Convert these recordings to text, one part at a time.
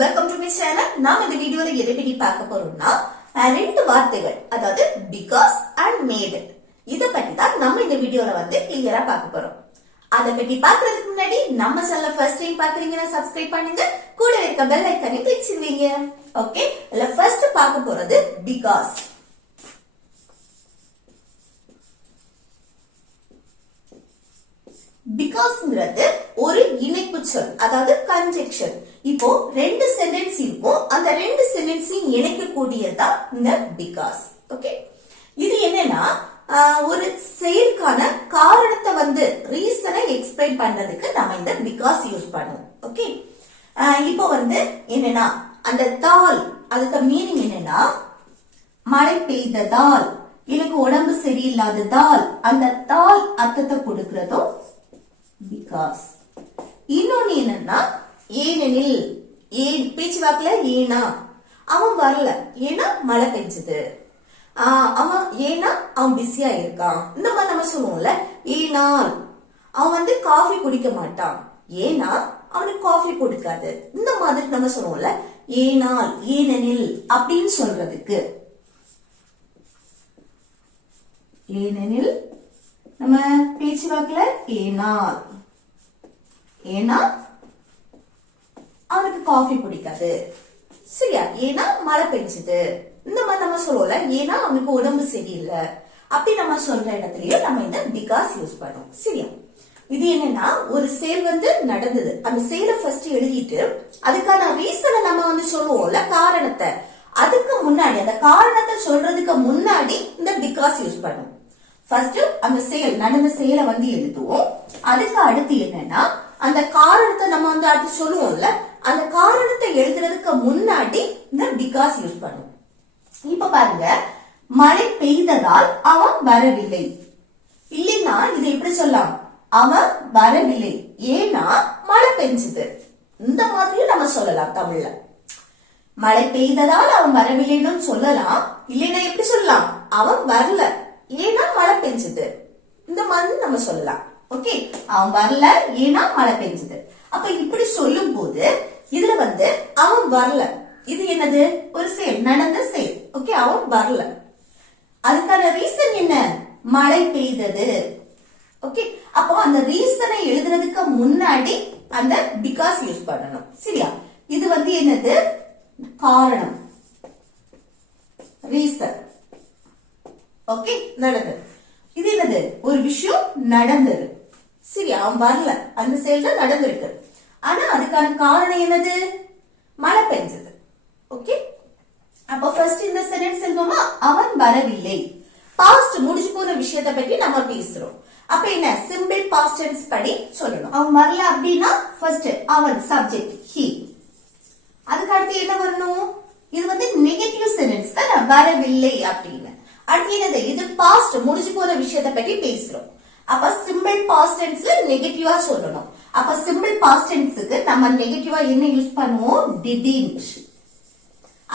Welcome to my channel. நாம இந்த வீடியோல எதை பத்தி பார்க்க போறோம்னா ரெண்டு வார்த்தைகள், அதாவது பிகாஸ் அண்ட் மேட். இத பத்தி தான் நம்ம இந்த வீடியோல கிளியரா பார்க்க போறோம். அத பத்தி பார்க்கிறதுக்கு முன்னாடி நம்ம சேனலை ஃபர்ஸ்ட் டைம் பாக்குறீங்கன்னா சப்ஸ்கிரைப் பண்ணுங்க, கூட இருக்க பெல் ஐகானை கிளிக் செய்வீங்க. ஓகே, இல்ல ஃபர்ஸ்ட் பார்க்க போறது பிகாஸ். பிகாஸ்ங்கிறது ஒரு இணைப்பு சொல், அதாவது கன்ஜெக்ஷன். இப்போ ரெண்டு சென்டென்ஸ் இருக்கும், அந்த ரெண்டு சென்டென்ஸையும் இணைக்கக்கூடியதா இந்த பிகாஸ். ஓகே, இது என்னன்னா ஒரு செயலுக்கான காரணத்தை ரீசனை எக்ஸ்பிளைன் பண்றதுக்கு நம்ம இந்த பிகாஸ் யூஸ் பண்ணுவோம். ஓகே, இப்போ என்னன்னா அந்த தால், அதுக்கு மீனிங் என்னன்னா மழை பெய்ததால், எனக்கு உடம்பு சரியில்லாததால், அந்த தால் அர்த்தத்தை கொடுக்கிறதும் பிகாஸ். இன்னொன்னு என்னன்னா ஏனெனில், பேச்சு வாக்குல ஏனா அவன் வரல, ஏன்னா மழை பெஞ்சது, அவன் ஏனா அவன் பிஸியா இருக்கான், இந்த மாதிரி நம்ம சொல்லுவோம்ல. ஏனால் அவன் காஃபி குடிக்க மாட்டான், ஏனா அவனுக்கு காஃபி கொடுக்காது, இந்த மாதிரி நம்ம சொல்லுவோம்ல. ஏனால், ஏனெனில் அப்படின்னு சொல்றதுக்கு ஏனெனில் நம்ம பேச்சு வாக்குல ஏனால், ஏனா அவனுக்கு காஃபி பிடிக்காது, சரியா, ஏனா மழை பெஞ்சது, இந்த மாதிரி நம்ம சொல்லுவோம்ல. ஏன்னா அவனுக்கு உடம்பு சரியில்லை அப்படி நம்ம சொல்ற இடத்துலயும் நம்ம இந்த பிகாஸ் யூஸ் பண்ணுவோம். சரியா, இது என்னன்னா ஒரு செயல் நடந்தது, அந்த செயலை ஃபர்ஸ்ட் எழுதிட்டு அதுக்கான ரீசனை நம்ம சொல்லுவோம்ல, காரணத்தை. அதுக்கு முன்னாடி, அந்த காரணத்தை சொல்றதுக்கு முன்னாடி இந்த பிகாஸ் யூஸ் பண்ணுவோம். ஃபர்ஸ்ட் அந்த செயல், நடந்த செயலை எழுதுவோம். அதுக்கு அடுத்து என்னன்னா அந்த காரணத்தை நம்ம அடுத்து சொல்லுவோம்ல, அந்த காரணத்தை எழுதுறதுக்கு முன்னாடி இந்த பிகாஸ் யூஸ் பண்ணுவோம். இப்ப பாருங்க, மழை பெய்ததால் அவன் வரவில்லை. இல்லைன்னா இதை எப்படி சொல்லலாம், அவன் வரவில்லை ஏன்னா மழை பெஞ்சது, இந்த மாதிரியும் நம்ம சொல்லலாம் தமிழ்ல. மழை பெய்ததால் அவன் வரவில்லைன்னு சொல்லலாம். இல்லைன்னா எப்படி சொல்லலாம், அவன் வரல ஏன்னா மழை பெஞ்சது, இந்த மாதிரி நம்ம சொல்லலாம். ஓகே, அவன் வரல ஏன்னா மழை பெஞ்சது. அப்ப இப்படி சொல்லும் போது இதுல அவன் வரல, இது என்னது, ஒரு செயல், நடந்த செயல். ஓகே, அவன் வரல, அதுக்கான ரீசன் என்ன, மழை பெய்தது. ஓகே, அப்போ அந்த ரீசனை எழுதுறதுக்கு முன்னாடி அந்த பிகாஸ் யூஸ் பண்ணணும். சரியா, இது என்னது, காரணம், ரீசன். ஓகே, நடந்தது. இது என்னது, ஒரு விஷயம் நடந்தது. சரி, அவன் வரல, அந்த செயல் தான் நடந்திருக்கு. ஆனா அதுக்கான காரணம் என்னது, மழை பெஞ்சது. ஓகே, அப்ப ஃபர்ஸ்ட் இந்த சென்டென்ஸ் எழுதுவோமா, அவன் வரவில்லை. பாஸ்ட், முடிஞ்சு போன விஷயத்தை பத்தி நம்ம பேசுறோம். அப்ப என்ன, சிம்பிள் பாஸ்ட் டென்ஸ் படி சொல்லணும். அவன் வரல அப்படின்னா ஃபர்ஸ்ட் அவன், சப்ஜெக்ட் ஹி. அதுக்கு அடுத்து என்ன வரணும், இது நெகட்டிவ் சென்டென்ஸ் தான், வரவில்லை அப்படின்னு. அடுத்து என்னது, இது பாஸ்ட், முடிஞ்சு போன விஷயத்தை பத்தி பேசுறோம். அப்ப சிம்பிள் பாஸ்ட் டென்ஸ்ல நெகட்டிவா சொல்லணும். அப்ப சிம்பிள் பாஸ்ட் டென்ஸ்க்கு நம்ம நெகட்டிவா என்ன யூஸ் பண்ணுவோம், didn't.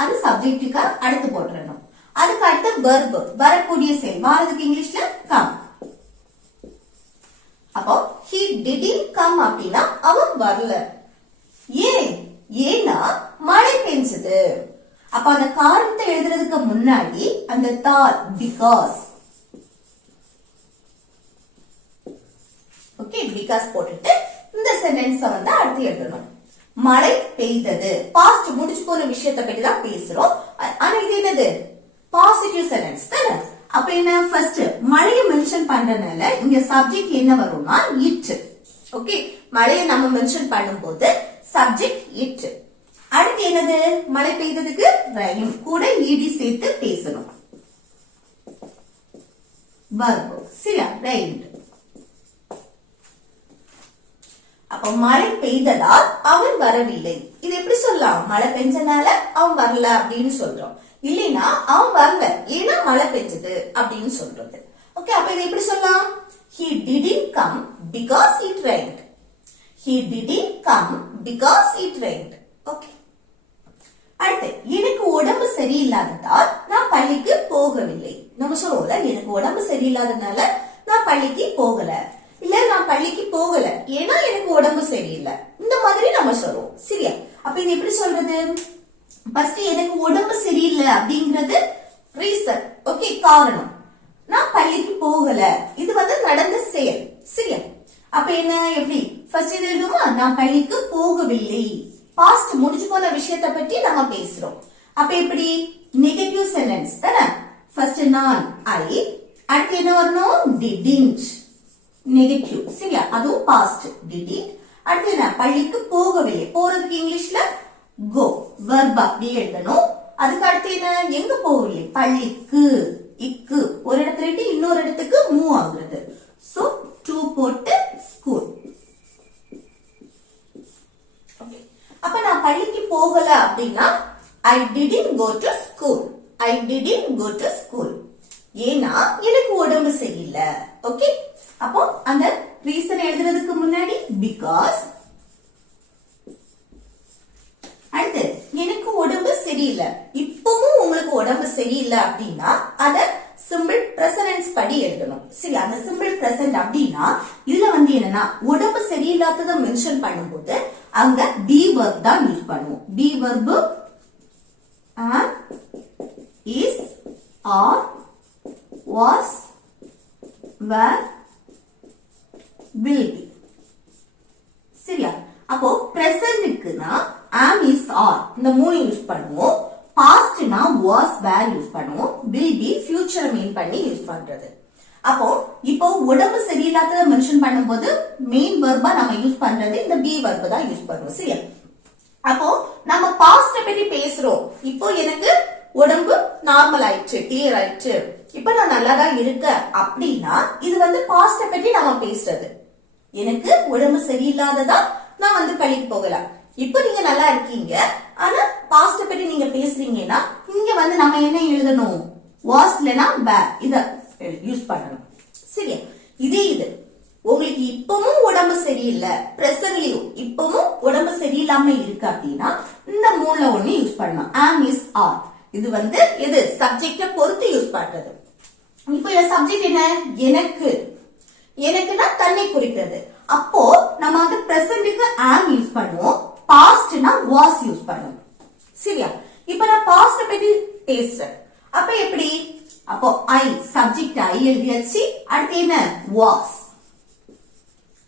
அது சப்ஜெக்ட்டுக்கு அடுத்து போட்டுறணும். அதுக்கு அடுத்து verb, வரக்கூடிய செயல், வாரதுக்கு இங்கிலீஷ்ல come. அப்போ he didn't come அப்படின்னா அவன் வரல. ஏன்னா மழை பெஞ்சது. அப்ப அந்த காரணத்தை எழுதுறதுக்கு முன்னாடி அந்த thought, because. ஓகே, பிகாஸ் போட்டுட்டு இந்த சென்டென்ஸ் அடுத்து எழுதணும். மழை பெய்தது, பாஸ்ட், முடிச்சு போன விஷயத்தை பத்தி தான் பேசுறோம். ஆனா இது என்னது, பாசிட்டிவ் சென்டென்ஸ் தானே. அப்ப என்ன, ஃபர்ஸ்ட் மழையை மென்ஷன் பண்றதுனால இங்க சப்ஜெக்ட் என்ன வரும்னா இட். ஓகே, மழையை நம்ம மென்ஷன் பண்ணும்போது சப்ஜெக்ட் இட். அடுத்து என்னது, மழை பெய்ததுக்கு ரெயின், கூட ஈடி சேர்த்து பேசணும், verb. சரியா, ரெயின். அப்ப மழை பெய்ததால் அவன் வரவில்லை. இது எப்படி சொல்லலாம், மழை பெஞ்சனால அவன் வரல அப்படின்னு சொல்றோம். இல்லைன்னா அவன் வரல ஏன்னா மழை பெஞ்சது அப்படின்னு சொல்றது. ஓகே, அப்ப இது எப்படி சொல்லலாம், he didn't come because it rained. He didn't come because it rained. Okay, அடுத்து எனக்கு உடம்பு சரியில்லாததால் நான் பள்ளிக்கு போகவில்லை. நம்ம சொல்லுவோம்ல, எனக்கு உடம்பு சரியில்லாதனால நான் பள்ளிக்கு போகல, இல்ல நான் பள்ளிக்கு போகல ஏன்னா எனக்கு உடம்பு சரியில்லை, இந்த மாதிரி நம்ம சொல்லுவோம். சரியா, அப்ப இது எப்படி சொல்றது? ஃபர்ஸ்ட் எனக்கு உடம்பு சரியில்லை அப்படிங்கிறது ரீசன். ஓகே, காரணம். நான் பள்ளிக்கு போகல, இது வந்து நடந்த செயல். சரியா? அப்ப என்ன, எப்படி ஃபர்ஸ்ட் இது எழுதுமா? நான் பள்ளிக்கு போகவில்லை. பாஸ்ட் முடிஞ்சு போன விஷயத்தை பற்றி நம்ம பேசுறோம். அப்ப எப்படி நெகட்டிவ் சென்டென்ஸ் தானே. ஃபர்ஸ்ட் நான் ஐ, அடுத்து என்ன வரணும்? didn't. நெகட்டிவ். சரியா? அதுவும் பாஸ்ட். didn't. அடுத்து என்ன? பள்ளிக்கு போகவில்லை. போறதுக்கு இங்கிலீஷ்ல go, verb அப்படி எழுதணும். அதுக்கு அடுத்து என்ன? எங்க போகவில்லை? பள்ளிக்கு. இக்கு ஒரு இடத்துல இருந்து இன்னொரு இடத்துக்கு மூவ் ஆகுறது. சோ to போட்டு ஸ்கூல். ஓகே, அப்ப நான் பள்ளிக்கு போகல அப்படின்னா I didn't go to school. I didn't go to school. ஏன்னா எனக்கு உடம்பு சரியில்லை. ஓகே, அப்போ அந்த ரீசன் எழுதுறதுக்கு முன்னாடி because, அடுத்து எனக்கு உடம்பு சரியில்லை. இப்பவும் உங்களுக்கு உடம்பு சரியில்லை அப்படின்னா அத சிம்பிள் பிரசன்ட் படி எழுதணும். சரி, அந்த சிம்பிள் பிரசன்ட் அப்படின்னா இதுல வந்து என்னன்னா உடம்பு சரியில்லாததை மென்ஷன் பண்ணும்போது அங்க பி வெர்ப் தான் யூஸ் பண்ணுவோம். B verb am, is, are, was, were, will be. சரியா? அப்போ பிரசன்ட்க்குனா am, is, are இந்த மூணு யூஸ் பண்ணுவோம். பாஸ்ட்னா was, were யூஸ் பண்ணுவோம். will be ஃபியூச்சரை மீன் பண்ணி யூஸ் பண்றது. அப்போ இப்போ உடம்பு சரியில்லாததை மென்ஷன் பண்ணும்போது மெயின் வெர்பா நம்ம யூஸ் பண்றது இந்த பி வெர்ப் தான் யூஸ் பண்ணுவோம். சரியா? அப்போ நம்ம பாஸ்ட பத்தி பேசுறோம். இப்போ எனக்கு உடம்பு நார்மல் ஆயிடுச்சு, கிளியர் ஆயிடுச்சு, இப்ப நான் நல்லா தான் இருக்கேன் அப்படின்னா இது வந்து பாஸ்ட பத்தி நம்ம பேசுறது. எனக்கு உடம்பு சரியில்லாததா நான் வந்து பள்ளிக்கு போகலாம். இப்போ நீங்க நல்லா இருக்கீங்க, ஆனா பாஸ்ட பத்தி நீங்க பேசுறீங்கன்னா இங்க வந்து நம்ம என்ன எழுதணும்? was இல்லனா were இத யூஸ் பண்ணணும். சரியா? இதே இது உங்களுக்கு இப்பவும் உடம்பு சரியில்லை, பிரசன்ட்லயும் இப்பவும் உடம்பு சரியில்லாம இருக்கு அப்படின்னா இந்த மூணுல ஒண்ணு யூஸ் பண்ணலாம். am, is, are இது வந்து எது சப்ஜெக்ட பொறுத்து யூஸ் பண்றது. இப்போ இந்த சப்ஜெக்ட் என்ன? எனக்கு. எனக்குன்னா தன்னை குறிக்கிறது. அப்போ நம்ம வந்து பிரசன்ட்க்கு am யூஸ் பண்ணுவோம், பாஸ்ட்னா was யூஸ் பண்ணுவோம். சரியா? இப்போ நான் பாஸ்ட் பத்தி பேசுறேன். அப்ப எப்படி? அப்போ I சப்ஜெக்ட் I எழுதியாச்சு. அடுத்து என்ன? was.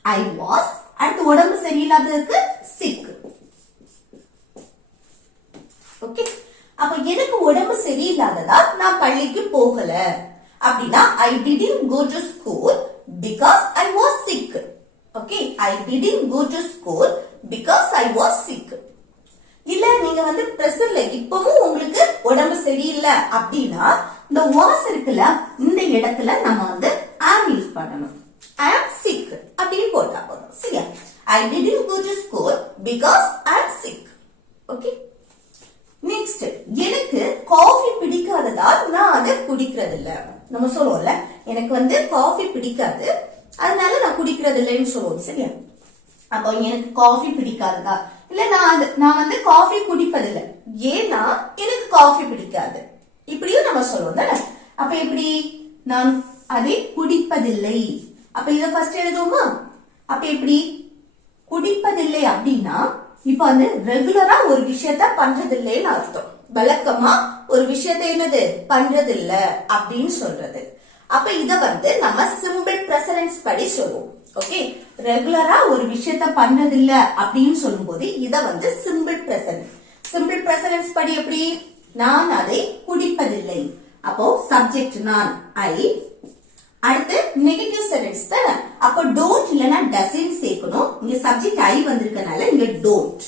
I was. அடுத்து உடம்பு சரியில்லாததுக்கு sick. ஓகே, அப்ப எனக்கு உடம்பு சரியில்லாததா நான் பள்ளிக்கு போகல அப்படின்னா I didn't go to school because I was sick. Okay, I didn't go to school because I was sick. இல்ல நீங்க வந்து பிரசன்ட்ல இப்பவும் உங்களுக்கு உடம்பு சரியில்லை அப்படின்னா இந்த was இருக்குல்ல, இந்த இடத்துல நம்ம வந்து am யூஸ் பண்ணணும். I am sick அப்படின்னு போட்டா போதும். சரியா? I didn't go to school because I am sick. Okay, next எனக்கு காஃபி பிடிக்காததால் நான் அதை குடிக்கிறது இல்ல. நம்ம சொல்லுவோம்ல, எனக்கு வந்து காஃபி பிடிக்காது அதனால நான் குடிக்கிறது இல்லைன்னு சொல்லுவோம். சரியா? அப்போ எனக்கு காஃபி பிடிக்காததா இல்ல நான் வந்து காஃபி குடிப்பதில்லை ஏன்னா எனக்கு காஃபி பிடிக்காது இப்படியும் நம்ம சொல்லுவோம் தானே. அப்ப எப்படி? நான் அதை குடிப்பதில்லை. அப்ப இத ஃபர்ஸ்ட் எழுதுவோமா? அப்ப எப்படி? குடிப்பதில்லை அப்படின்னா இப்ப வந்து ரெகுலரா ஒரு விஷயத்த பண்றதில்லைன்னு அர்த்தம். வழக்கமா ஒரு விஷயத்த என்னது பண்றதில்ல அப்படின்னு சொல்றது. அப்ப இத வந்து நம்ம சிம்பிள் பிரசன்ஸ் படி சொல்லுவோம். ஓகே, ரெகுலரா ஒரு விஷயத்த பண்றதில்ல அப்படின்னு சொல்லும்போது இத வந்து சிம்பிள் பிரசன்ட். சிம்பிள் பிரசன்ஸ் படி எப்படி? நான் அதை குடிப்பதில்லை. அப்போ சப்ஜெக்ட் நான் ஐ, அடுத்து நெகட்டிவ் சென்டென்ஸ் தானே. அப்ப டோன்ட் இல்லனா டசன்ட் சேர்க்கணும். இங்க சப்ஜெக்ட் ஐ வந்திருக்கனால இங்க டோன்ட்.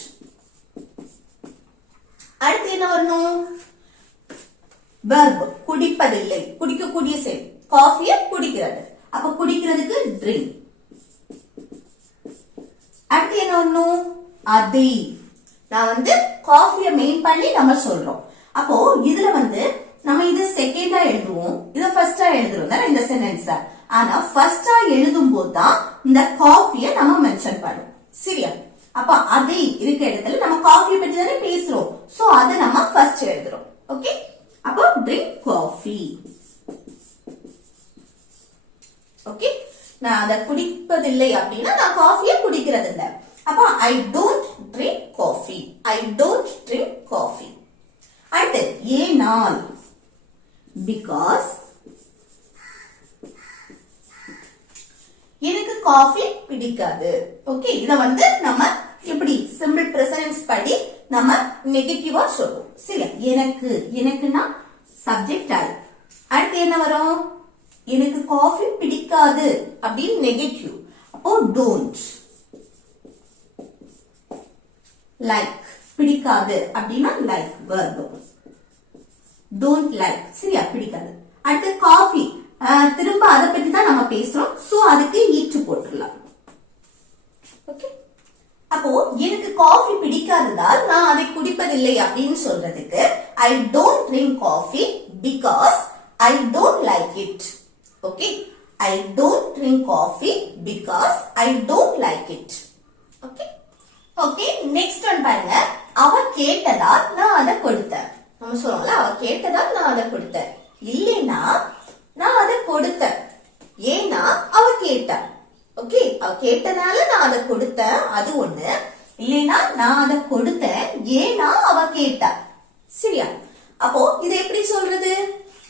அடுத்து என்ன வரணும்? வெர்ப் குடிப்பதில்லை, குடிக்கக்கூடிய செயல். காஃபியை குடிக்கிறது, அப்ப குடிக்கிறதுக்கு ட்ரிங்க். அடுத்து என்ன வரணும்? அதை. நான் வந்து காஃபியை மெயின் பண்ணி நம்ம சொல்றோம். அப்போ இதுல வந்து நம்ம இது செகண்டா எழுதுவோம், இத ஃபர்ஸ்டா எழுதுறோம் தானே இந்த சென்டென்ஸ. ஆனா ஃபர்ஸ்டா எழுதும் போது தான் இந்த காஃபியை நம்ம மென்ஷன் பண்ணுவோம். சரியா? அப்ப அதை இருக்க இடத்துல நம்ம காஃபியை பத்தி தானே பேசுறோம். சோ அதை நம்ம ஃபர்ஸ்ட் எழுதுறோம். ஓகே, அப்போ ட்ரிங்க் காஃபி. ஓகே, நான் அதை குடிப்பதில்லை அப்படின்னா நான் காஃபியை குடிக்கிறது இல்லை. அப்ப I don't drink coffee. coffee. I don't drink coffee. அடுத்து ஏனால் because எனக்கு காஃபி பிடிக்காது. ஓகே, இத வந்து நம்ம எப்படி சிம்பிள் பிரசன்ஸ் படி நம்ம நெகட்டிவா சொல்றோம். சரியா? எனக்குன்னா சப்ஜெக்ட் ஆல். அடுத்து என்ன வரும்? எனக்கு காஃபி பிடிக்காது அப்படின்னு நெகட்டிவ். அப்போ டோன்ட். லைக் பிடிக்காது அப்படின்னா லைக் verb. Don't like. சரியா? பிடிக்காது. அடுத்து காஃபி, திரும்ப அதை பத்தி தான் நம்ம பேசுறோம். சோ அதுக்கு ஈட்டு போட்டுடலாம். ஓகே, அப்போ எனக்கு காஃபி பிடிக்காததால் நான் அதை குடிப்பதில்லை அப்படின்னு சொல்றதுக்கு I don't drink coffee because I don't like it. Okay, I don't drink coffee because I don't like it. Okay okay, next one பாருங்க. அவ கேட்டதால் நான் அதை கொடுத்தேன். நம்ம சொல்லுவோம்ல, அவ கேட்டதால் நான் அதை கொடுத்தேன். இல்லைன்னா நான் அதை கொடுத்தேன். ஏன்னா அவ கேட்டா. ஓகே, அவ கேட்டனால நான் அதை கொடுத்தேன், அது ஒண்ணு. இல்லைன்னா நான் அதை கொடுத்தேன் ஏன்னா அவ கேட்டா. சரியா? அப்போ இதை எப்படி சொல்றது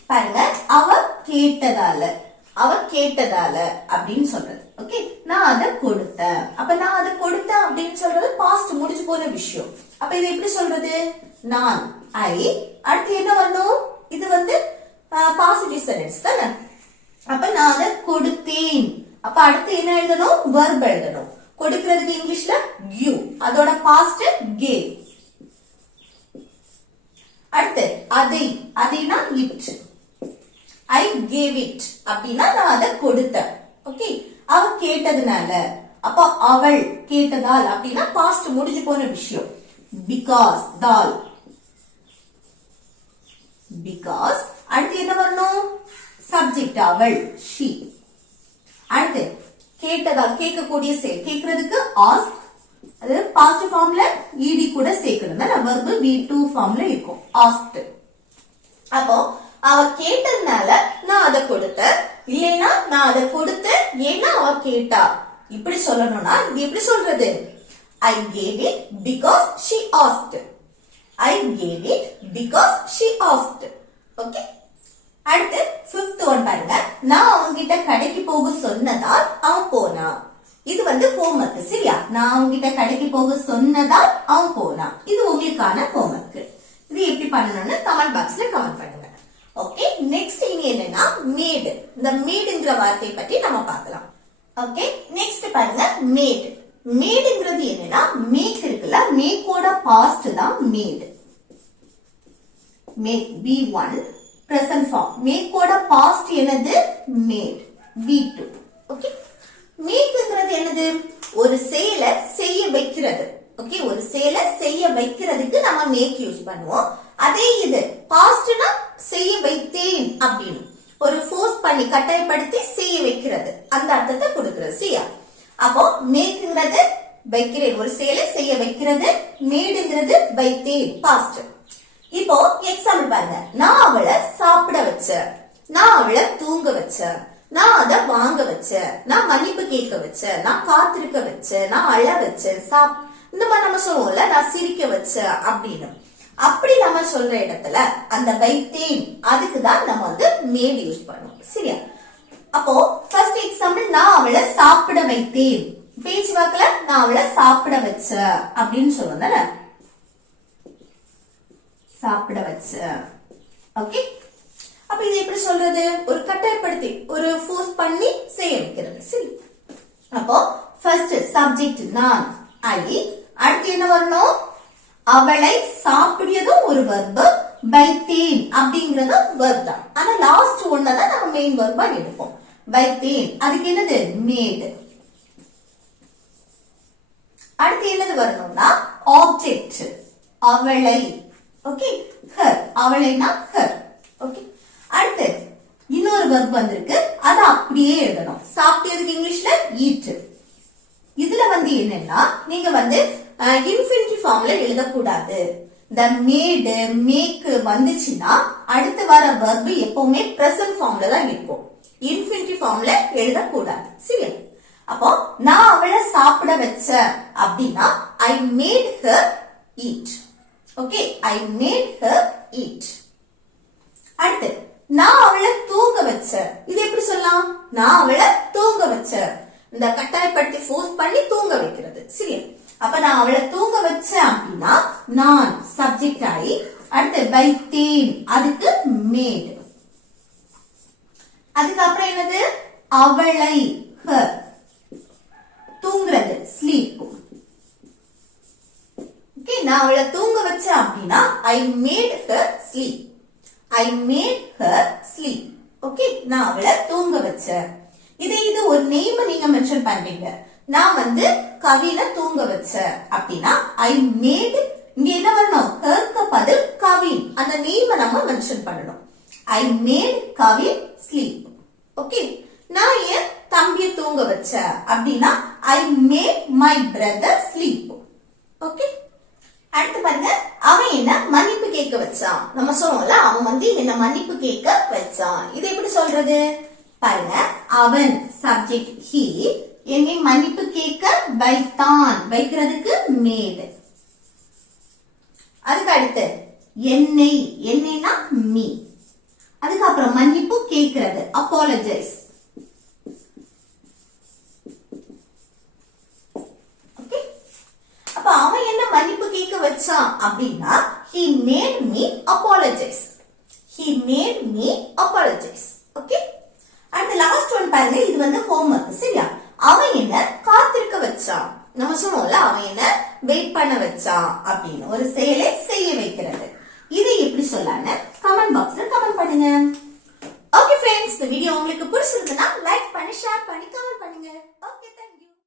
பாருங்க. அவ கேட்டதால அப்படின்னு சொல்றது. ஓகே, நான் அதை கொடுத்தேன். அப்ப நான் அதை கொடுத்தேன் அப்படின்னு சொல்றது பாஸ்ட் முடிஞ்சு போன விஷயம். அப்ப இதை எப்படி சொல்றது? நான் ஐ, அடுத்து என்ன வரணும்? இது வந்து பாசிட்டிவ் சென்டென்ஸ் தானே. அப்ப நான் அதை கொடுத்தேன். அப்ப அடுத்து என்ன எழுதணும்? verb எழுதணும். கொடுக்கிறதுக்கு இங்கிலீஷ்ல give, அதோட பாஸ்ட் gave. அடுத்து அதைனா it. I gave it அப்படின்னா நான் அதை கொடுத்தேன். ஓகே, அவ கேட்டதுனால. அப்ப அவள் கேட்டதால் அப்படின்னா பாஸ்ட் முடிஞ்சு போன விஷயம். Because dal. பிகாஸ் அடுத்து என்ன வரணும்? சப்ஜெக்ட் அவள் she. அடுத்து கேட்டதால் கேட்கக்கூடிய செயல். கேட்கறதுக்கு ask, அது பாசிட்டிவ் ஃபார்ம்ல ed கூட சேர்க்கணும். verb V2 ஃபார்ம்ல இருக்கும் asked. அப்போ அவ கேட்டதுனால நான் அதை கொடுத்தேன். இல்லைன்னா நான் அதை கொடுத்தேன் ஏன்னா அவ கேட்டா. இப்படி சொல்லணும்னா இது எப்படி சொல்றது? I gave it because she asked. I gave it because she asked. Okay, அடுத்து ஃபிஃப்த் ஒன் பாருங்க. நான் அவங்கிட்ட கடைக்கு போக சொன்னதால் அவன் போனா. இது வந்து ஹோம்வொர்க். சரியா? நான் அவங்கிட்ட கடைக்கு போக சொன்னதால் அவன் போனா. இது உங்களுக்கான ஹோம்வொர்க். இது எப்படி பண்ணணும்னு கமெண்ட் பாக்ஸ்ல கமெண்ட் பண்ணுங்க. ஓகே, நெக்ஸ்ட் இங்க என்னன்னா மேட். இந்த மேட்ங்கிற வார்த்தையை பற்றி நம்ம பார்க்கலாம். ஓகே, நெக்ஸ்ட் பாருங்க மேட். மேட்ங்கிறது என்னன்னா மேக் இருக்குல்ல, மேக்கோட பாஸ்ட் தான் made. Make V1 present form. மேக்கோட பாஸ்ட் என்னது? Made V2. ஓகே, மேக்ங்கிறது என்னது? ஒரு செயலை செய்ய வைக்கிறது. ஓகே, ஒரு செயலை செய்ய வைக்கிறதுக்கு நம்ம மேக் யூஸ் பண்ணுவோம். அதே இது பாஸ்ட்னா செய்ய வைத்தேன் அப்படின்னு ஒரு ஃபோர்ஸ் பண்ணி கட்டாயப்படுத்தி செய்ய வைக்கிறது, அந்த அர்த்தத்தை கொடுக்கிறது. சரியா? அப்போ மேக்ங்கிறது வைக்கிறேன், ஒரு செயலை செய்ய வைக்கிறது. மேடுங்கிறது வைத்தேன் பாஸ்ட். இப்போ எக்ஸாம்பிள் பாருங்க. நான் அவளை சாப்பிட வச்சேன், நான் அவளை தூங்க வச்சேன், நான் அதை வாங்க வச்சேன், நான் மன்னிப்பு கேட்க வச்சேன், நான் காத்திருக்க வச்சேன், நான் அழ வச்சேன், இந்த மாதிரி நம்ம சொல்லுவோம்ல, நான் சிரிக்க வச்சேன் அப்படின்னு. அப்படி நம்ம சொல்ற இடத்துல அந்த வைத்தேன் அதுக்குதான் நம்ம வந்து மேட் யூஸ் பண்ணுவோம். சரியா? அப்போ ஃபர்ஸ்ட் எக்ஸாம்பிள், நான் அவளை சாப்பிட வைத்தேன். பேச்சு வாக்குல நான் அவளை சாப்பிட வச்ச அப்படின்னு சொல்லுவோம் தானே, சாப்பிட வச்ச. ஓகே, அப்ப இது எப்படி சொல்றது? ஒரு கட்டாயப்படுத்தி ஒரு ஃபோர்ஸ் பண்ணி செய்ய வைக்கிறது. சரி, அப்போ ஃபர்ஸ்ட் சப்ஜெக்ட் நான் ஐ, அடுத்து என்ன வரணும்? அவளை சாப்பிடியதும் ஒரு verb, வைத்தேன் அப்படிங்கறதும் verb தான். ஆனா லாஸ்ட் ஒன்னதான் நம்ம மெயின் verb-ஆ எடுப்போம். வைத்தேன் அதுக்கு என்னது? மேட். அடுத்து என்னது வரணும்னா ஆப்ஜெக்ட் அவளை. Okay, her, அவளைனா her. ஓகே, அடுத்து இன்னொரு verb வந்திருக்கு, அதை அப்படியே எழுதணும். சாப்பிட்டதுக்கு இங்கிலீஷ்ல eat. இதுல வந்து என்னன்னா நீங்க வந்து இன்ஃபினிட்டி ஃபார்ம்ல எழுதக்கூடாது. the made make வந்துச்சுன்னா அடுத்து வர verb எப்பவுமே present ஃபார்ம்ல தான் இருக்கும், இன்ஃபினிட்டி ஃபார்ம்ல எழுதக்கூடாது. சரியா? அப்போ நான் அவளை சாப்பிட வச்ச அப்படின்னா I made her eat. Okay, I made her eat. அடுத்து நான் அவளை தூங்க வச்சேன். இது எப்படி சொல்லலாம்? நான் அவளை தூங்க வச்சேன். இந்த கட்டாயப்படுத்தி ஃபோர்ஸ் பண்ணி தூங்க வைக்கிறது. சரியா? அப்ப நான் அவளை தூங்க வச்சேன் அப்படின்னா நான் சப்ஜெக்ட் ஆகி அடுத்து வைத்தேன் அதுக்கு மேட். அதுக்கப்புறம் என்னது? அவளை her. தூங்குறது sleep. ஓகே, நான் அவளை தூங்க வச்சேன் அப்படின்னா I made her sleep. I made her sleep. Okay, நான் அவளை தூங்க வச்சேன். இது ஒரு நேம் நீங்க மென்ஷன் பண்றீங்க. நான் வந்து கவினை தூங்க வச்சேன் அப்படின்னா I made, இங்க என்ன வரணும்? herக்கு பதில் கவின், அந்த நேம் நம்ம மென்ஷன் பண்ணணும். I made Kavin sleep. Okay, நான் என் தம்பியை தூங்க வச்சேன் அப்படின்னா I made my brother sleep. Okay, அடுத்து பாருங்க, அவன் என்ன மன்னிப்பு கேட்க வச்சான். நம்ம சொல்லுவோம்ல, அவன் வந்து என்ன மன்னிப்பு கேட்க வச்சான். இது எப்படி சொல்றது? பாருங்க, அவன் சப்ஜெக்ட் he, என்னை மன்னிப்பு கேட்க வைத்தான், வைக்கிறதுக்கு made. அதுக்கு அடுத்து என்னை, என்னைனா me. அதுக்கப்புறம் மன்னிப்பு கேட்கிறது apologize. அப்ப அவன் என்ன மன்னிப்பு கேட்க வச்சான் அப்படின்னா he made me apologize. He made me apologize. Okay, அடுத்து லாஸ்ட் ஒன் பாருங்க, இது வந்து ஹோம்வொர்க். சரியா? அவன் என்ன காத்திருக்க வச்சான். நம்ம சொன்னோம்ல, அவன் என்ன வெயிட் பண்ண வச்சான் அப்படின்னு, ஒரு செயலை செய்ய வைக்கிறது. இதை எப்படி சொல்லலாம்னு கமெண்ட் பாக்ஸ்ல கமெண்ட் பண்ணுங்க. ஓகே ஃப்ரெண்ட்ஸ், இந்த வீடியோ உங்களுக்கு பிடிச்சிருந்தா லைக் பண்ணி ஷேர் பண்ணி கமெண்ட் பண்ணுங்க.